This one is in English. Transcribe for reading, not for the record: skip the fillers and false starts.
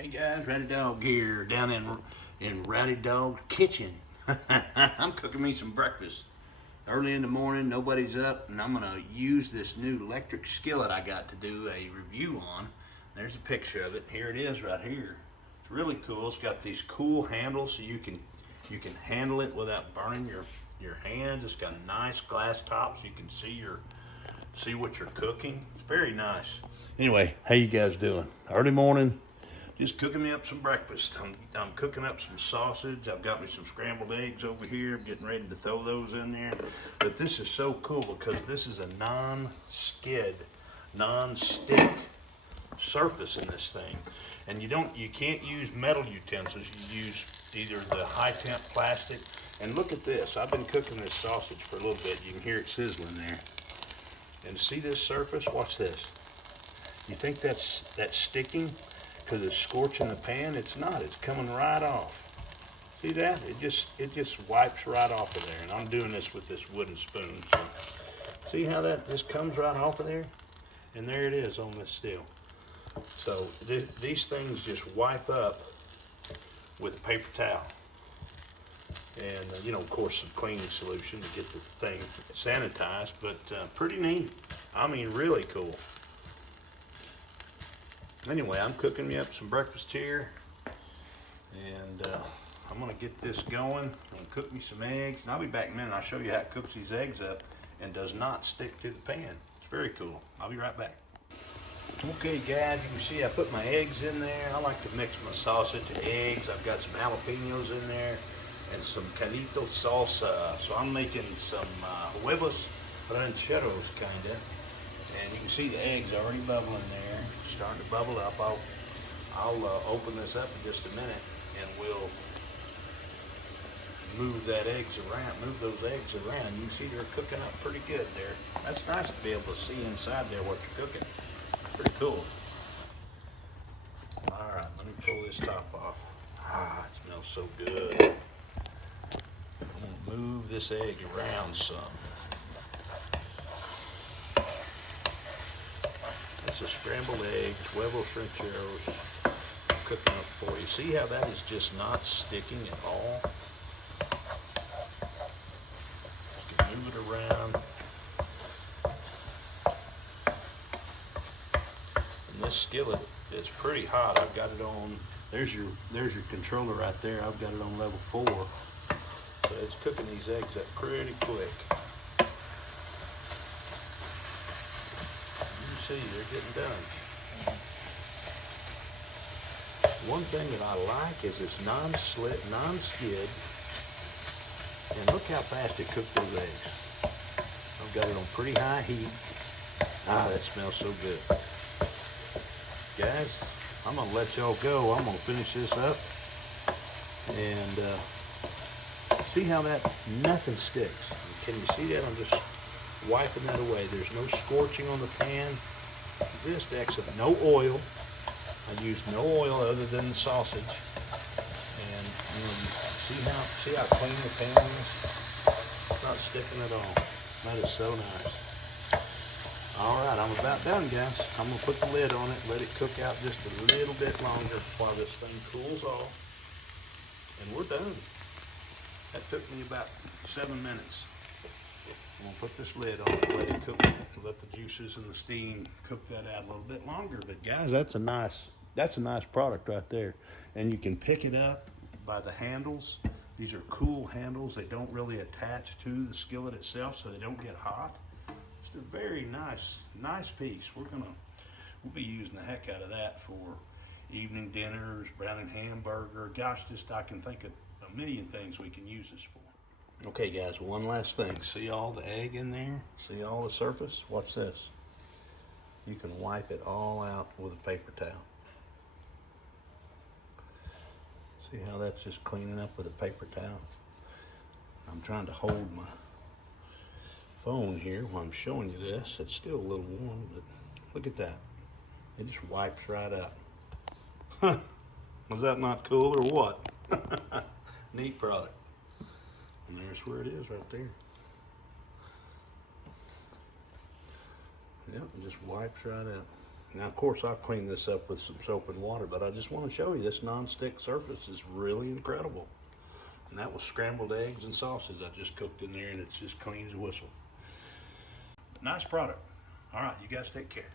Hey guys, Rowdy Dog here, down in Rowdy Dog's kitchen. I'm cooking me some breakfast. Early in the morning, nobody's up, and I'm gonna use this new electric skillet I got to do a review on. There's a picture of it. Here it is right here. It's really cool. It's got these cool handles so you can handle it without burning your hands. It's got a nice glass top so you can see what you're cooking. It's very nice. Anyway, how you guys doing? Early morning, just cooking me up some breakfast. I'm cooking up some sausage. I've got me some scrambled eggs over here. I'm getting ready to throw those in there. But this is so cool because this is a non-skid, non-stick surface in this thing. And you can't use metal utensils. You use either the high temp plastic. And look at this. I've been cooking this sausage for a little bit. You can hear it sizzling there. And see this surface? Watch this. You think that's sticking because it's scorching the pan? It's not. It's coming right off. See that? It just wipes right off of there. And I'm doing this with this wooden spoon. So see how that just comes right off of there? And there it is on this steel. So these things just wipe up with a paper towel. And of course, some cleaning solution to get the thing sanitized, but pretty neat. I mean, really cool. Anyway, I'm cooking me up some breakfast here, and I'm gonna get this going. I'm gonna cook me some eggs, and I'll be back in a minute. I'll show you how it cooks these eggs up and does not stick to the pan. It's very cool. I'll be right back. Okay guys, you can see I put my eggs in there. I like to mix my sausage and eggs. I've got some jalapeños in there and some calito salsa. So I'm making some huevos rancheros kinda. And you can see the eggs already bubbling there, starting to bubble up. I'll open this up in just a minute and we'll move those eggs around. You can see they're cooking up pretty good there. That's nice to be able to see inside there what you're cooking. Pretty cool. All right, let me pull this top off. It smells so good. I'm gonna move this egg around some. That's a scrambled eggs, huevos rancheros. I'm cooking up for you. See how that is just not sticking at all? You can move it around. And this skillet is pretty hot. I've got it on, there's your controller right there. I've got it on level 4. So it's cooking these eggs up pretty quick. See, they're getting done. One thing that I like is it's non-slit, non-skid, and look how fast it cooked those eggs. I've got it on pretty high heat. That smells so good. Guys, I'm gonna let y'all go. I'm gonna finish this up, and see how that nothing sticks. Can you see that? I'm just wiping that away. There's no scorching on the pan. Just excellent. No oil. I used no oil other than the sausage. And see how clean the pan is? It's not sticking at all. That is so nice. All right, I'm about done, guys. I'm gonna put the lid on it, let it cook out just a little bit longer while this thing cools off, and we're done. That took me about 7 minutes. I'm gonna put this lid on it, let it cook, let the juices and the steam cook that out a little bit longer. But guys, that's a nice product right there. And you can pick it up by the handles. These are cool handles. They don't really attach to the skillet itself, so they don't get hot. It's a very nice piece. We'll be using the heck out of that for evening dinners, browning hamburger. Gosh, I can think of a million things we can use this for. Okay guys, one last thing. See all the egg in there? See all the surface? Watch this. You can wipe it all out with a paper towel. See how that's just cleaning up with a paper towel? I'm trying to hold my phone here while I'm showing you this. It's still a little warm, but look at that. It just wipes right out. Was that not cool or what? Neat product. And there's where it is right there. Yep, it just wipes right out. Now, of course, I'll clean this up with some soap and water, but I just want to show you this non-stick surface is really incredible. And that was scrambled eggs and sausage I just cooked in there, and it's just clean as a whistle. Nice product. All right, you guys take care.